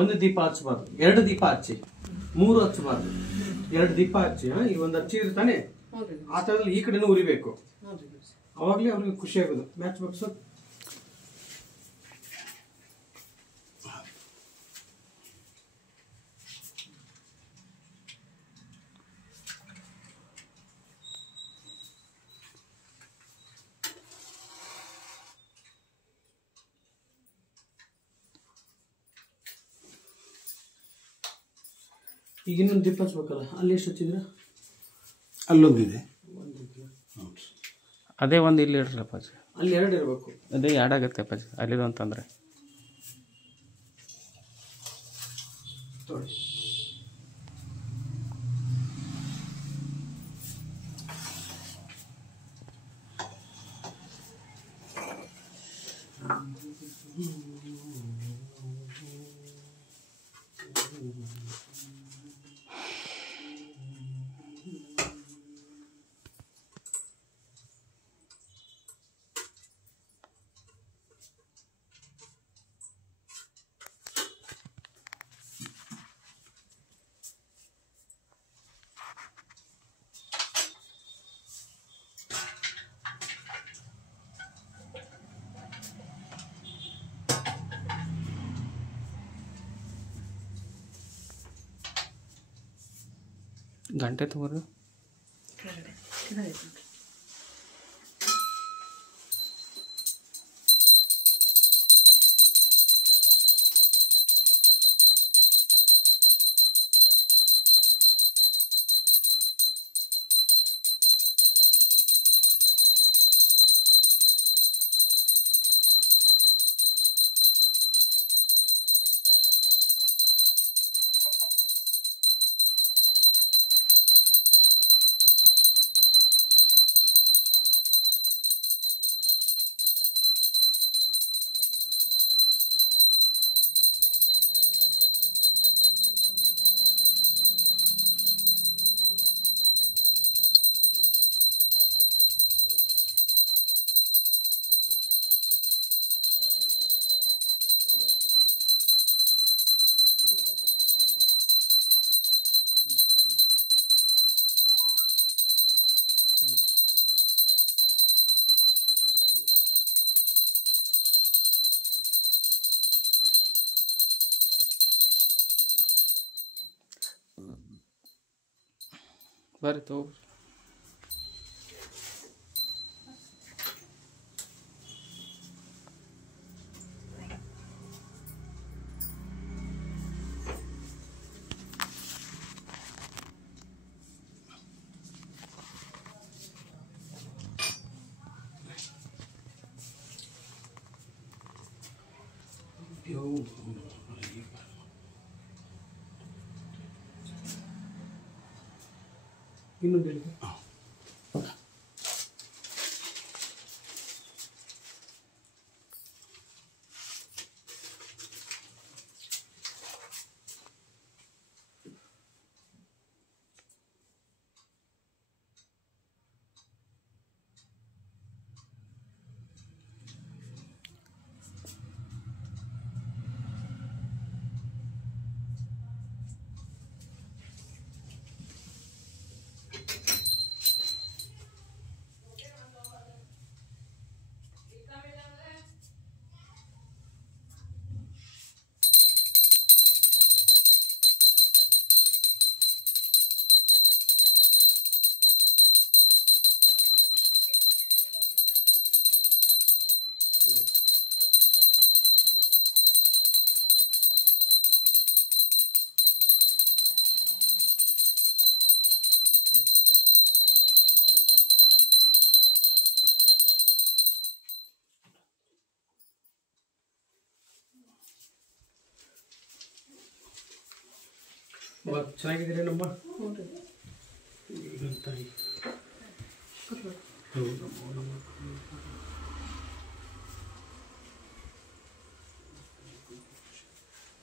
ಒಂದು ದೀಪ ಹಚ್ಚಬಾರ್ದು, 2 ದೀಪ ಹಚ್ಚಿ, 3 ಹಚ್ಚಬಾರ್ದು, 2 ದೀಪ ಹಚ್ಚಿ. ಈಗ ಒಂದು ಹಚ್ಚಿ ಇರ್ತಾನೆ ಆ ಥರದಲ್ಲಿ ಈ ಕಡೆನೂ ಉರಿಬೇಕು, ಅವಾಗಲೇ ಅವ್ರಿಗೆ ಖುಷಿ ಆಗೋದು. ಮ್ಯಾಚ್ ಬಾಕ್ಸು ಈಗ ಇನ್ನೊಂದು ದೀಪ ಹಚ್ಬೇಕಲ್ಲ, ಅಲ್ಲಿ ಎಷ್ಟು ಹಚ್ಚಿದ್ರ? ಅಲ್ಲೊಂದಿದೆ, ಅದೇ ಒಂದು ಇಲ್ಲಿ ಇಡ್ರಿ ಅಪ್ಪಾಜಿ. ಅಲ್ಲಿ 2 ಇರಬೇಕು. ಅದೇ 2 ಆಗುತ್ತೆ ಅಪ್ಪಾಜಿ ಅಲ್ಲಿದು ಅಂತಂದರೆ. ತೊಳಿ ಗಂಟೆ ತಗೋರಿ. ಬರ್ರಿ ತಗೋ. ಇನ್ನೊಂದು ಹೇಳಿ. ಚೆನ್ನಾಗಿದ್ದೀರಿ ನಮ್ಮ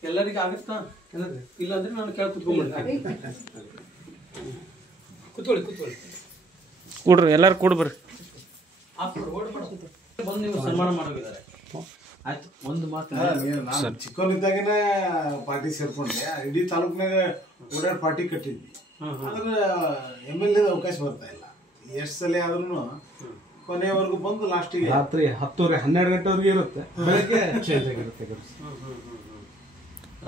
ಎಲ್ಲರಿಗೂ ಆಗುತ್ತಾ? ಇಲ್ಲ ಅಂದ್ರೆ ನಾನು ಕೇಳಿ ಕುತ್ಕೊಂಡ್ಬಿಡ್ತೀನಿ. ಕೂತ್ಕೊಳ್ಳಿ ಕೂಡ್ರಿ, ಎಲ್ಲರೂ ಕೂಡ್ ಬರ್ರಿ. ಬಂದು ನೀವು ಸನ್ಮಾನ ಮಾಡೋಗಿದ್ದಾರೆ. ಆಯ್ತು ಒಂದು ಮಾತು ನಾನು ಚಿಕ್ಕವನಿದ್ದಾಗನೇ ಪಾರ್ಟಿ ಸೇರ್ಕೊಂಡೆ, ಇಡೀ ತಾಲೂಕಿನಾಗ ಓಡಾಡಿ ಪಾರ್ಟಿ ಕಟ್ಟಿದ್ವಿ. ಆದ್ರೆ MLA ಅವಕಾಶ ಬರ್ತಾ ಇಲ್ಲ. ಎಷ್ಟು ಸಲ ಆದ್ರೂ ಕೊನೆಯವರೆಗೂ ಬಂದು ಲಾಸ್ಟಿಗೆ ರಾತ್ರಿ 10:30 12 ಗಂಟೆವರೆಗೆ ಇರುತ್ತೆ, ಬೆಳಗ್ಗೆ ಚೇಂಜ್ ಆಗಿರುತ್ತೆ.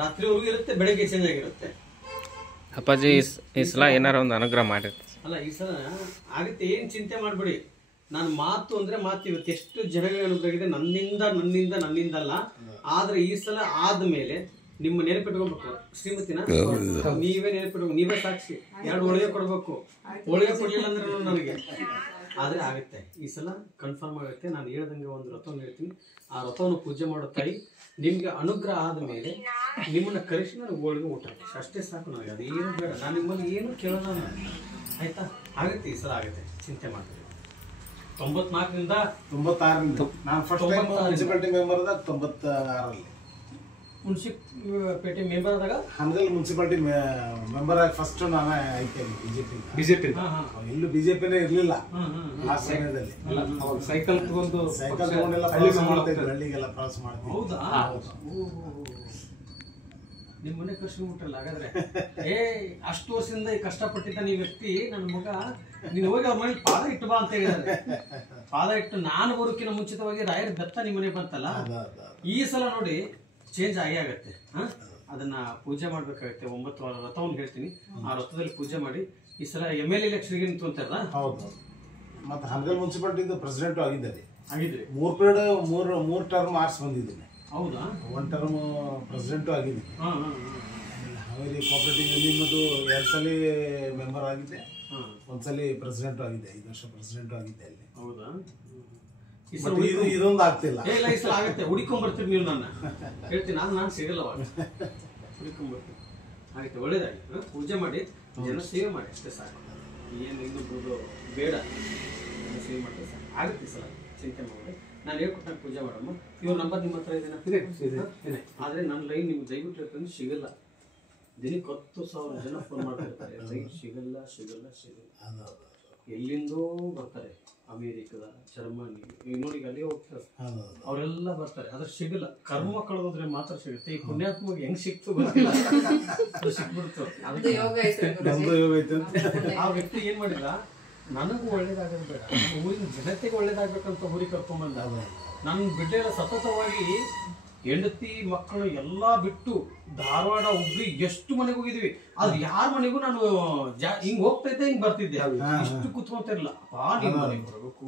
ರಾತ್ರಿವರೆಗೂ ಇರುತ್ತೆ, ಬೆಳಗ್ಗೆ ಚೇಂಜ್ ಆಗಿರುತ್ತೆ. ಅಪ್ಪಾಜಿ ಈ ಸಲ ಏನಾರ ಒಂದು ಅನುಗ್ರಹ ಮಾಡಿರ್ತೀವಿ. ಅಲ್ಲ ಈ ಸಲ ಆಗುತ್ತೆ, ಏನ್ ಚಿಂತೆ ಮಾಡ್ಬೇಡಿ. ನಾನು ಮಾತು ಅಂದ್ರೆ ಮಾತು. ಇವತ್ತು ಎಷ್ಟು ಜನಗಳಿಗೆ ಅನುಗ್ರಹ ಆಗಿದೆ, ನನ್ನಿಂದ ಅಲ್ಲ. ಆದ್ರೆ ಈ ಸಲ ಆದ್ಮೇಲೆ ನಿಮ್ಮ ನೆನಪಿಟ್ಕೋಬೇಕು. ಶ್ರೀಮತಿನ ನೀವೇ ನೆನಪಿಟ್ಬೇಕು, ನೀವೇ ಸಾಕ್ಷಿ. 2 ಹೋಳಿಗೆ ಕೊಡ್ಬೇಕು. ಹೋಳಿಗೆ ಕೊಡ್ಲಿಲ್ಲ ಅಂದ್ರೆ ನನಗೆ ಆದ್ರೆ ಆಗುತ್ತೆ. ಈ ಸಲ ಕನ್ಫರ್ಮ್ ಆಗುತ್ತೆ. ನಾನು ಹೇಳ್ದಂಗೆ ಒಂದು ವ್ರತವನ್ನು ಹೇಳ್ತೀನಿ. ಆ ವ್ರತವನ್ನು ಪೂಜೆ ಮಾಡೋ ತಾಯಿ ನಿಮ್ಗೆ ಅನುಗ್ರಹ ಆದ್ಮೇಲೆ ನಿಮ್ಮನ್ನ ಕರೆಸಿ ನನಗೆ ಹೋಳಿಗೆ ಊಟ ಅಷ್ಟೇ ಸಾಕು. ನನಗೆ ಅದೇನು ಬೇಡ, ನಾನು ನಿಮ್ಮಲ್ಲಿ ಏನು ಕೇಳೋಣ. ಆಯ್ತಾ? ಆಗುತ್ತೆ, ಈ ಸಲ ಆಗುತ್ತೆ, ಚಿಂತೆ ಮಾಡ್ತೀವಿ. 94ರಿಂದ 96ರಿಂದ ನಾನು ಫಸ್ಟ್ ಟೈಮ್ ಮುನ್ಸಿಪಾಲಿಟಿ ಮೆಂಬರ್ ಅದಾಗ 96ರಲ್ಲಿ ಮುನ್ಸಿಪೇಟೆ ಮೆಂಬರ್ ಆದಾಗ ಹನಗಲ್ ಮುನ್ಸಿಪಾಲಿಟಿ ಮೆಂಬರ್ ಆಗಿ ಫಸ್ಟ್ ನಾನು ಆಯ್ಕೆ ಬಿಜೆಪಿ. ಎಲ್ಲೂ ಬಿಜೆಪಿನೇ ಇರ್ಲಿಲ್ಲ ಆ ಸಮಯದಲ್ಲಿ. ಸೈಕಲ್ ತಗೊಂಡೆಲ್ಲ ಪ್ರವಾಸ ಮಾಡ್ತಾ ಇದ್ರು, ಹಳ್ಳಿಗೆಲ್ಲ ಪ್ರವಾಸ ಮಾಡ್ತೀವಿ. ಹೌದಾ? ನಿಮ್ ಮನೆ ಕರ್ಸ್ಕೊಂಡ್ಬಿಟ್ರಲ್ಲ ಹಾಗಾದ್ರೆ. ಅಷ್ಟು ವರ್ಷದಿಂದ ಈ ಕಷ್ಟಪಟ್ಟಿದ್ದ ನೀ ವ್ಯಕ್ತಿ, ನನ್ನ ಮಗ ನೀನು ಹೋಗಿ ಅವ್ರ ಮನೇಲಿ ಪಾದ ಇಟ್ಟು ಬಾ ಅಂತ ಹೇಳಿದಾರೆ. ಪಾದ ಇಟ್ಟು ನಾನು ಬರೋಕಿನ ಮುಂಚಿತವಾಗಿ ರಾಯರ ಬೆತ್ತ ನಿಮ್ಮ ಮನೆ ಬಂತಲ್ಲ. ಈ ಸಲ ನೋಡಿ ಚೇಂಜ್ ಆಗತ್ತೆ. ಅದನ್ನ ಪೂಜೆ ಮಾಡ್ಬೇಕಾಗತ್ತೆ. 9 ವಾರ ವ್ರತವನ್ನು ಹೇಳ್ತೀನಿ. ಆ ವ್ರತದಲ್ಲಿ ಪೂಜೆ ಮಾಡಿ ಈ ಸಲ MLA ಎಲೆಕ್ಷನ್ಗೆ ನಿಂತ್ಕೊಂತಾರಲ್ಲ. ಹೌದು. ಮತ್ತೆ ಹನಗಲ್ ಮುನ್ಸಿಪಾಲಿಟಿ ಪ್ರೆಸಿಡೆಂಟ್ ಆಗಿದ್ದಾರೆ. 3 ಟರ್ಮ್ ಆರ್ಸ್ ಬಂದಿದ್ದೀನಿ. ಹೌದಾ? 1 ಟರ್ಮ್ ಪ್ರೆಸಿಡೆಂಟು ಆಗಿದ್ದೀನಿ. ಹಾವೇರಿ ಕೋಆಪರೇಟಿವ್ ಯೂನಿಯನ್ದು 2 ಸಲ ಮೆಂಬರ್ ಆಗಿದೆ, 1 ಸಲ ಪ್ರೆಸಿಡೆಂಟು ಆಗಿದೆ. 5 ವರ್ಷ ಪ್ರೆಸಿಡೆಂಟು ಆಗಿದ್ದೆ ಅಲ್ಲಿ. ಹೌದಾ? ಇದೊಂದು ಆಗ್ತಿಲ್ಲ. ಇಲ್ಲ, ಈ ಸಲ ಆಗತ್ತೆ. ಹುಡಿಕೊಂಡ್ಬರ್ತೀರಿ ನೀವು. ನನ್ನ ಹೇಳ್ತೀನಿ, ನಾನು ಸಿಗಲ್ಲ ಅವಾಗ. ಹುಡಿಕೊಂಡ್ಬರ್ತೀನಿ. ಆಗುತ್ತೆ, ಒಳ್ಳೇದಾಗಿ ಪೂಜೆ ಮಾಡಿ ಜನ ಸೇವೆ ಮಾಡಿ ಅಷ್ಟೇ ಸಾಕು. ಏನು ಇನ್ನೊಬ್ರು ಬೇಡ, ಸೇವೆ ಮಾಡಿದ್ರೆ ಸಾಕು. ಆಗುತ್ತೆ ಈ ಸಲ, ಚಿಂತೆ ಮಾಡಿ. ನಾನು ಹೇಳ್ಕೊಟ್ಟಾಗ ಪೂಜೆ ಮಾಡಮ್ಮ. ಇವ್ರ ನಂಬರ್ ನಿಮ್ಮ ಹತ್ರ ಇದೆ. ಆದ್ರೆ ನನ್ನ ಲೈನ್ ನಿಮ್ಗೆ ದಯವಿಟ್ಟು ಹೇಳ್ಕೊಂಡು ಸಿಗಲ್ಲ. ದಿನಕ್ಕೆ 10,000 ಜನ ಫೋನ್ ಮಾಡ್ತಿರ್ತಾರೆ. ಲೈನ್ ಸಿಗಲ್ಲ. ಎಲ್ಲಿಂದೋ ಬರ್ತಾರೆ, ಅಮೇರಿಕದ, ಜರ್ಮನಿ, ಈಗ ನೋಡಿ ಅಲ್ಲಿ ಹೋಗ್ತಾರೆ, ಅವರೆಲ್ಲ ಬರ್ತಾರೆ. ಅದ್ರ ಸಿಗಲ್ಲ. ಕರ್ಮ ಕಳೆದ್ರೆ ಮಾತ್ರ ಸಿಗುತ್ತೆ. ಈ ಪುಣ್ಯಾತ್ಮಗೆ ಹೆಂಗ್ ಸಿಕ್ತು ಗೊತ್ತಿಲ್ಲ, ಸಿಕ್ಬಿಡ್ತು. ಆ ವ್ಯಕ್ತಿ ಏನ್ ಮಾಡಿದ, ನನಗೂ ಒಳ್ಳೇದಾಗೋದು ಬೇಡ, ಊರಿನ ಜನತೆಗೆ ಒಳ್ಳೇದಾಗ್ಬೇಕಂತ ಊರಿಗೆ ಕರ್ಕೊಂಡ್ಬಂದ. ನನ್ನ ಬಿಡ್ಡೆಲ್ಲ ಸತತವಾಗಿ ಹೆಂಡತಿ ಮಕ್ಕಳು ಎಲ್ಲಾ ಬಿಟ್ಟು ಧಾರವಾಡ, ಹುಬ್ಳಿ ಎಷ್ಟು ಮನೆಗೆ ಹೋಗಿದ್ವಿ. ಆದ್ರೆ ಯಾರ ಮನೆಗೂ ನಾನು ಹಿಂಗ್ ಹೋಗ್ತಾ ಇದ್ದೆ, ಹಿಂಗ್ ಬರ್ತಿದ್ದೆ. ಇಷ್ಟು ಕುತ್ಕೊಂತ ಇರಲ್ಲ. ನೀವು ಮನೆಗೆ ಬರಬೇಕು,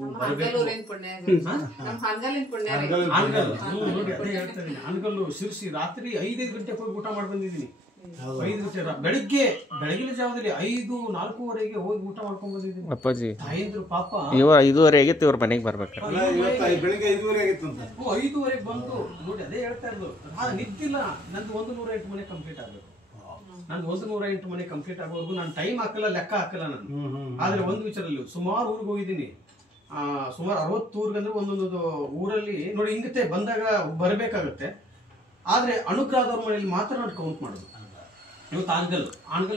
ಅನ್ಗಲ್ಲು ಶಿರ್ಸಿ ರಾತ್ರಿ 5 ಗಂಟೆಗೆ ಹೋಗಿ ಊಟ ಮಾಡಿ ಬಂದಿದ್ದೀನಿ. 5 ಗಂಟೆ ಬೆಳಗಿನ ಜಾವದಲ್ಲಿ 5-4 ಹೋಗಿ ಊಟ ಮಾಡ್ಕೊಂಡ್ ಬಂದಿದ್ದೀನಿ. ಅಪ್ಪಾಜಿ ತಾಯಂದ್ರು ಪಾಪ 5:30 ಆಗಿತ್ತು ಇವ್ರ ಮನೆಗೆ ಬರ್ಬೇಕು. ಬೆಳಿಗ್ಗೆ 5:30 ಆಗಿತ್ತು ಅಂತ. 5:30 ಬಂದು ನೋಡಿ, ಅದೇ ಹೇಳ್ತಾ ಇರೋದು. ನಿದ್ದಿಲ್ಲ. ನಂದು 108 ಮನೆ ಕಂಪ್ಲೀಟ್ ಆಗ್ಬೇಕು. ನಂದು 108 ಮನೆ ಕಂಪ್ಲೀಟ್ ಆಗೋವರೆಗೂ ನಾನು ಟೈಮ್ ಹಾಕಲ್ಲ, ಲೆಕ್ಕ ಹಾಕಲ್ಲ ನಾನು. ಆದ್ರೆ ಒಂದು ವಿಚಾರಲ್ಲಿ ಸುಮಾರು ಊರಿಗೆ ಹೋಗಿದ್ದೀನಿ. ಸುಮಾರು 60 ಊರ್ಗಂದ್ರೆ ಒಂದೊಂದು ಊರಲ್ಲಿ ನೋಡಿ ಹಿಂಗತ್ತೆ ಬಂದಾಗ ಬರಬೇಕಾಗುತ್ತೆ. ಆದ್ರೆ ಅನುಗ್ರಹದವ್ರ ಮನೆಯಲ್ಲಿ ಮಾತ್ರ ನಾನು ಕೌಂಟ್ ಮಾಡೋದು. ಇವತ್ತು ಆನ್ಗಲ್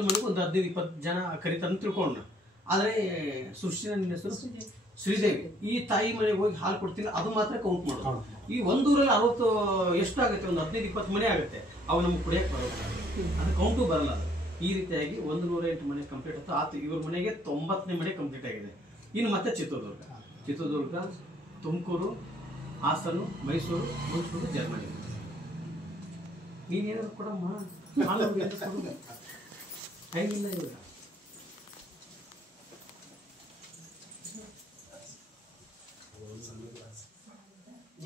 ಮನೆಗೆ ಒಂದು 15-20 ಜನ ಕರೀತಾರೆ ಅಂತ ತಿಳ್ಕೊಂಡ. ಆದ್ರೆ ಸೃಷ್ಟಿನ ನಿನ್ನ ಹೆಸರು ಶ್ರೀದೇವಿ, ಈ ತಾಯಿ ಮನೆಗೆ ಹೋಗಿ ಹಾಲು ಕೊಡ್ತೀನಿ, ಅದು ಮಾತ್ರ ಕೌಂಟ್ ಮಾಡೋದು. ಈ ಒಂದೂರಲ್ಲಿ 60 ಎಷ್ಟು ಆಗುತ್ತೆ, ಒಂದು 15-20 ಮನೆ ಆಗುತ್ತೆ. ಅವು ನಮ್ಗೆ ಕುಡಿಯಕ್ಕೆ ಬರೋದು, ಅದು ಕೌಂಟು ಬರಲ್ಲ. ಈ ರೀತಿಯಾಗಿ 108 ಮನೆ ಕಂಪ್ಲೀಟ್ ಆಯ್ತು. ಆತ ಇವ್ರ ಮನೆಗೆ 90ನೇ ಮನೆ ಕಂಪ್ಲೀಟ್ ಆಗಿದೆ. ಇನ್ನು ಮತ್ತೆ ಚಿತ್ರದುರ್ಗ, ತುಮಕೂರು, ಹಾಸನ, ಮೈಸೂರು, ಜರ್ಮನಿ. ನೀನೇನಾದ್ರು ಕೊಡಮ್ಮ, ಟೈಮ್ ಇಲ್ಲ ಇವಾಗ.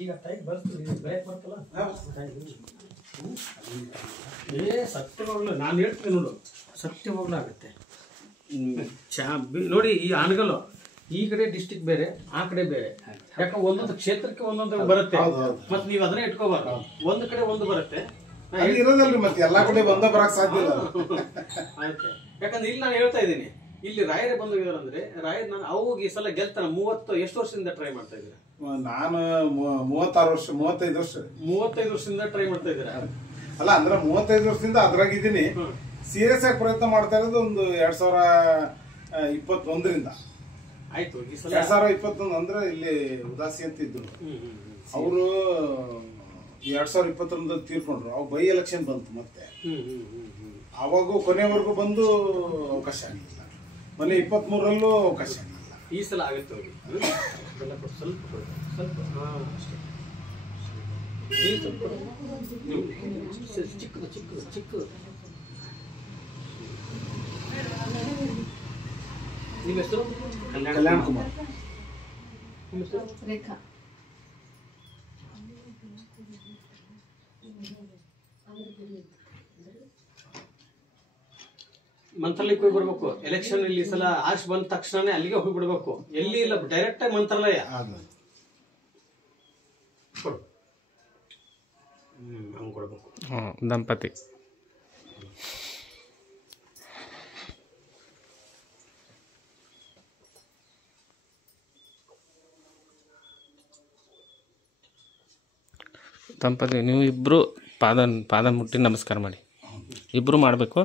ಈಗ ಟೈಮ್ ಬರ್ತೀನಿ, ಬ್ರೇಕ್ ಬರ್ತಲ್ಲ. ಸತ್ಯವಾಗ್ಲೂ ನಾನು ಹೇಳ್ತೀನಿ ನೋಡು, ಸತ್ಯವಾಗ್ಲೂ ಆಗುತ್ತೆ. ನೋಡಿ ಈ ಆನಗಲ್ಲು ಈ ಕಡೆ ಡಿಸ್ಟಿಕ್ ಬೇರೆ, ಆ ಕಡೆ ಬೇರೆ. ಯಾಕೆ ಒಂದೊಂದು ಕ್ಷೇತ್ರಕ್ಕೆ ಒಂದೊಂದು ಬರುತ್ತೆ. ಮತ್ತೆ ನೀವು ಅದನ್ನೇ ಇಟ್ಕೋಬಾರ್ದು. ಒಂದು ಕಡೆ ಒಂದು ಬರುತ್ತೆ, ಇರೋದಲ್ರಿ. ಮತ್ತೆ ಎಲ್ಲಾ ಕಡೆ ಬಂದ ಬರಕ್ ಸಾಧ್ಯ ಇಲ್ಲ. ಆಯ್ತು. ಯಾಕಂದ್ರೆ ಇಲ್ಲಿ ನಾನು ಹೇಳ್ತಾ ಇದ್ದೀನಿ, ಇಲ್ಲಿ ರಾಯರೇ ಬಂದೋಗಿದಾರೆ ಅಂದ್ರೆ ರಾಯರ್ ನಾನು ಅವಾಗ ಈ ಸಲ ಗೆಲ್ತಾನ. ಎಷ್ಟು ವರ್ಷದಿಂದ ಟ್ರೈ ಮಾಡ್ತಾ ಇದ್ದೀರಾ? ನಾನು 35 ವರ್ಷದಿಂದ ಟ್ರೈ ಮಾಡ್ತಾ ಇದ್ದೀರಾ? ಅಲ್ಲ ಅಂದ್ರೆ 35 ವರ್ಷದಿಂದ ಅದ್ರಾಗಿದ್ದೀನಿ. ಸೀರಿಯಸ್ ಆಗಿ ಪ್ರಯತ್ನ ಮಾಡ್ತಾ ಇರೋದು ಒಂದು 2021ರಿಂದ. ಆಯ್ತು. ಈ ಸಲ 2021 ಅಂದ್ರೆ ಇಲ್ಲಿ ಉದಾಸಿ ಅಂತ ಇದ್ರು. ಅವರು 2021 ತೀರ್ಕೊಂಡ್ರು. ಅವಾಗ ಬೈ ಎಲೆಕ್ಷನ್ ಬಂತು ಮತ್ತೆ. ಅವಾಗೂ ಕೊನೆವರೆಗೂ ಬಂದು ಅವಕಾಶ ಆಗಲಿಲ್ಲ. ಮೊನ್ನೆ 23ರಲ್ಲೂ ಅವಕಾಶ ಆಗಲಿಲ್ಲ. ಈ ಸಲ ಆಗುತ್ತೆ ಅವ್ರಿಗೆ. ಸ್ವಲ್ಪ ಸ್ವಲ್ಪ ಅಷ್ಟೇ. ಈ ಸ್ವಲ್ಪ ಚಿಕ್ಕದು ಚಿಕ್ಕದು ಚಿಕ್ಕದು. ನಿಮ್ಮ ಹೆಸರು? ಕಲ್ಯಾಣ್ ಕುಮಾರ್. ನಿಮ್ಮ ಹೆಸರು? ರೇಖಾ. ಮಂತ್ರಾಲಯಕ್ಕೆ ಹೋಗಿ ಬರ್ಬೇಕು. ಎಲೆಕ್ಷನ್ ಇಲ್ಲಿ ಸಲ ಆರ್ಸ್ ಬಂದ ತಕ್ಷಣನೇ ಅಲ್ಲಿಗೆ ಹೋಗಿ ಬಿಡ್ಬೇಕು. ಎಲ್ಲಿ ಇಲ್ಲ, ಡೈರೆಕ್ಟ್ ಆಗಿ ಮಂತ್ರಾಲಯ. ಹಂಗೆ ಕೊಡ್ಬೇಕು. ದಂಪತಿ ನೀವು ಇಬ್ಬರು ಪಾದ ಮುಟ್ಟಿ ನಮಸ್ಕಾರ ಮಾಡಿ. ಇಬ್ಬರು ಮಾಡಬೇಕು.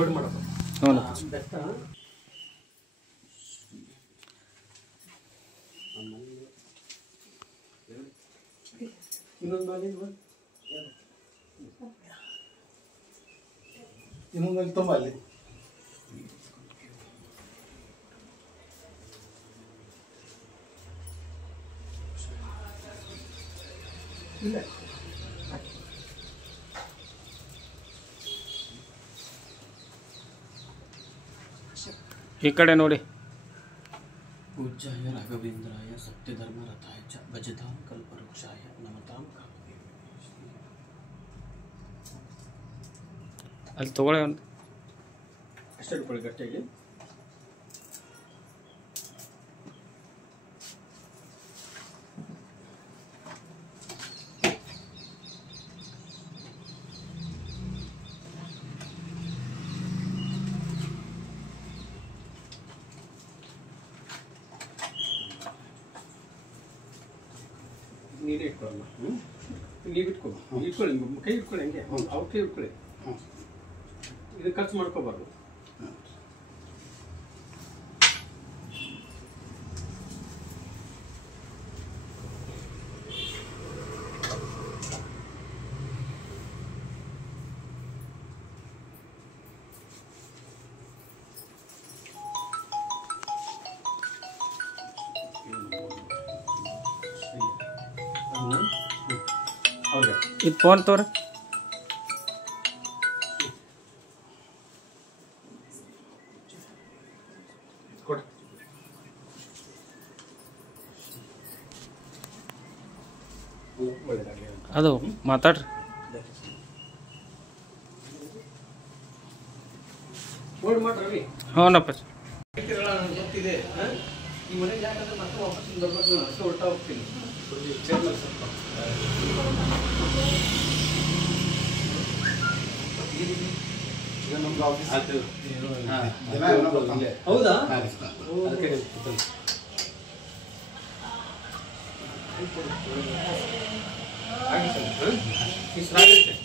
ಓಡ್ ಮಾಡಪ್ಪ. ಬೆಟ್ಟ ಇನ್ನೊಂದು ತುಂಬ ಅಲ್ಲಿ ಇಲ್ಲ. ಈ ಕಡೆ ನೋಡಿ. ಪೂಜ್ಯಾಯ ರಾಘವೇಂದ್ರಾಯ ಸತ್ಯಧರ್ಮ ರಥಾಯ ಚ ಭಜತಾಂ ಕಲ್ಪವೃಕ್ಷಾಯ ನಮತಾಂ ಕಾಮಧೇನವೇ. ಅಲ್ಲಿ ತಗೊಳ್ಳಿ ಒಂದು ಅಷ್ಟೇ ಇಟ್ಕೊಳ್ಳಿ ಗಟ್ಟಿಯಾಗಿ. ನೀರೇ ಇಟ್ಕೊಳ್ಳಲ್ಲ. ನೀವು ಇಟ್ಕೊಳ್ಳಿ, ಕೈ ಇಟ್ಕೊಳ್ಳಿ, ಹಂಗೆ ಅವ್ರ ಕೈ ಇಟ್ಕೊಳ್ಳಿ. ಇದು ಖರ್ಚು ಮಾಡ್ಕೋಬಾರ್ದು. ಹೌದಾ? ಇದು ಫೋನ್ ತೋರಿ. ಅದು ಮಾತಾಡ್ರಿ. ಹ್ಞೂನಪ್ಪ. ಗೊತ್ತಿದೆ ಈ ಮನೆಗೆ ಯಾಕಂದ್ರೆ ಮತ್ತೆ ವಾಪಸ್ ಬರ್ಬೇಕು. ಅಷ್ಟು ಹೊರಟ ಹೋಗ್ತೀನಿ. ನಮ್ದು ಆಫೀಸ್ ಹೌದಾ?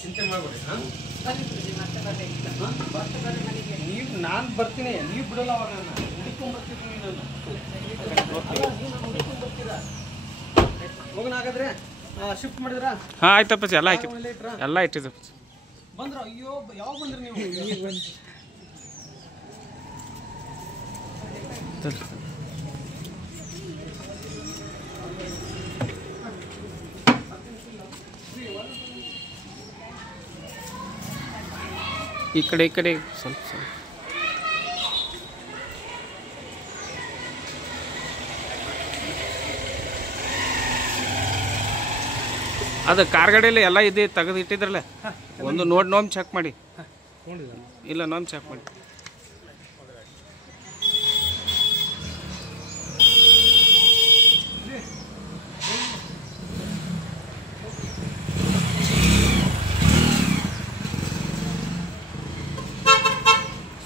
ಚಿಂತೆ ಮಾಡ್ಬೇಡಿ. ನೀವು ನಾನು ಬರ್ತೀನಿ, ನೀವು ಬಿಡಲ್ಲ. ಅವಾಗ ನಾನು ಹುಡ್ಕೊಂಡ್ಬರ್ತೀನಿ. ಹೋಗೋಣ ಹಾಗಾದ್ರೆ. ಶಿಫ್ಟ್ ಮಾಡಿದ್ರಾ? ಹಾಂ ಆಯ್ತಪ್ಪ, ಎಲ್ಲ ಹಾಕಿದ್ದು, ಎಲ್ಲ ಇಟ್ಟಿದ್ದಪ್ಪ. ಬಂದ್ರ? ಅಯ್ಯೋ, ಯಾವಾಗ ಬಂದ್ರಿ ನೀವು? ಈ ಕಡೆ ಸ್ವಲ್ಪ ಸ್ವಲ್ಪ. ಅದು ಕಾರ್ಗಡೆಯಲ್ಲಿ ಎಲ್ಲ ಇದೆ ತೆಗೆದು ಇಟ್ಟಿದ್ರಲ್ಲ, ಒಂದು ನೋಮ್ ಚೆಕ್ ಮಾಡಿ. ಇಲ್ಲ, ನೋಮ್ ಚೆಕ್ ಮಾಡಿ.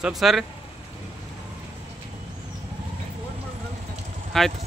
ಸ್ವಲ್ಪ ಸರ್ ಆಯ್ತು.